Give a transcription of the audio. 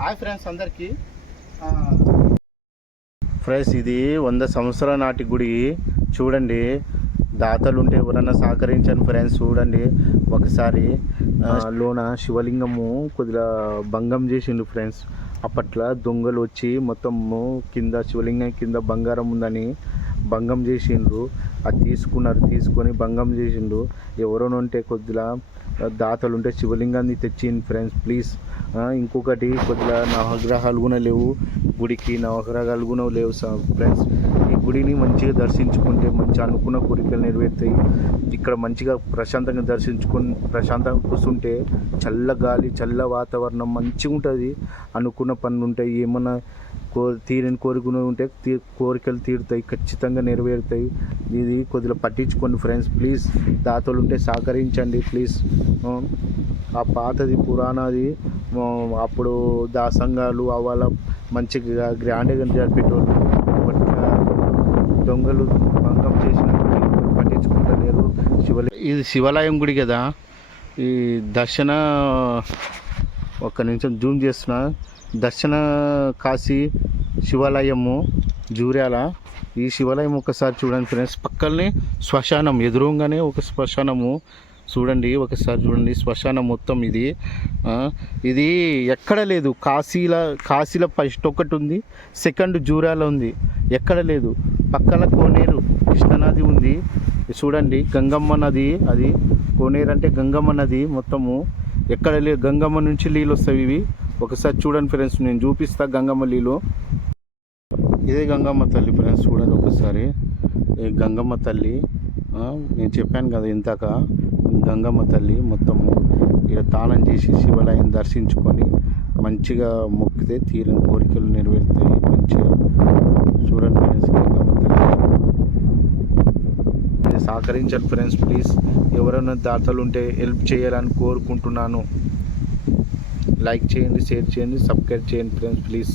Hi friends అందరికీ. Friends ఇది 100 సంవత్సరాల నాటి గుడి చూడండి. దాతలు ఉంటే ఎవరన్నా సహకరించండి ఫ్రెండ్స్. చూడండి ఒకసారి లోన శివలింగము కొద్దిగా భంగం చేసిండు ఫ్రెండ్స్. అప్పట్లో దొంగలు వచ్చి మొత్తము కింద శివలింగం కింద బంగారం ఉందని భంగం చేసిండ్రు. అది తీసుకొని భంగం చేసిండు. ఎవరైనా ఉంటే కొద్దిగా దాతలు ఉంటే శివలింగాన్ని తెచ్చింది ఫ్రెండ్స్ ప్లీజ్. ఇంకొకటి కొద్దిగా నవగ్రహాలు కూడా లేవు గుడికి, నవగ్రహాలు కూడా లేవు ఫ్రెండ్స్. ఈ గుడిని మంచిగా దర్శించుకుంటే మంచిగా అనుకున్న కోరికలు నెరవేరుతాయి. ఇక్కడ మంచిగా ప్రశాంతంగా దర్శించుకొని ప్రశాంతంగా కూర్చుంటే చల్ల గాలి, చల్ల వాతావరణం మంచిగా ఉంటుంది. అనుకున్న పనులు ఉంటాయి, ఏమన్నా తీరని కోరికలు ఉంటే కోరికలు తీరుతాయి, ఖచ్చితంగా నెరవేరుతాయి. ఇది కొద్దిగా పట్టించుకోండి ఫ్రెండ్స్ ప్లీజ్. దాతలు ఉంటే సహకరించండి ప్లీజ్. ఆ పాతది పురాణది అప్పుడు దాసంగాలు వాళ్ళ మంచిగా గ్రాండ్గా జరిపేటోళ్ళు. దొంగలు భంగం చేసిన పట్టించుకుంటలేరు. ఇది శివాలయం గుడి కదా. ఈ దర్శన ఒక్క నిమిషం జూమ్ చేస్తున్నా. దర్శన కాశీ శివాలయము జూర్యాల. ఈ శివాలయం ఒకసారి చూడండి ఫ్రెండ్స్. పక్కనే శ్మశానం, ఎదురుగానే ఒక శ్మశానము చూడండి. ఒకసారి చూడండి శ్మశానం మొత్తం ఇది. ఇది ఎక్కడ లేదు. కాశీలో ఫస్ట్ ఒకటి ఉంది, సెకండ్ జూర్యాల ఉంది, ఎక్కడ లేదు. పక్కన కోనేరు కృష్ణానది ఉంది చూడండి. గంగమ్మ నది, అది కోనేరు అంటే గంగమ్మ నది మొత్తము. ఎక్కడ లేదు, గంగమ్మ నుంచి నీళ్ళు వస్తాయి ఇవి. ఒకసారి చూడండి ఫ్రెండ్స్, నేను చూపిస్తా గంగమ్మ నీళ్ళు. ఇదే గంగమ్మ తల్లి ఫ్రెండ్స్, చూడండి ఒకసారి. గంగమ్మ తల్లి నేను చెప్పాను కదా ఇంతాక, గంగమ్మ తల్లి మొత్తము. ఇక్కడ తాళం చేసి శివాలయం దర్శించుకొని మంచిగా మొక్కితే తీరని కోరికలు నెరవేరుతాయి మంచిగా. చూడండి ఫ్రెండ్స్ గంగమ్మ తల్లి. సహకరించండి ఫ్రెండ్స్ ప్లీజ్. ఎవరైనా దాతలు ఉంటే హెల్ప్ చేయాలని కోరుకుంటున్నాను. లైక్ చేయండి, షేర్ చేయండి, సబ్స్క్రైబ్ చేయండి ఫ్రెండ్స్ ప్లీజ్.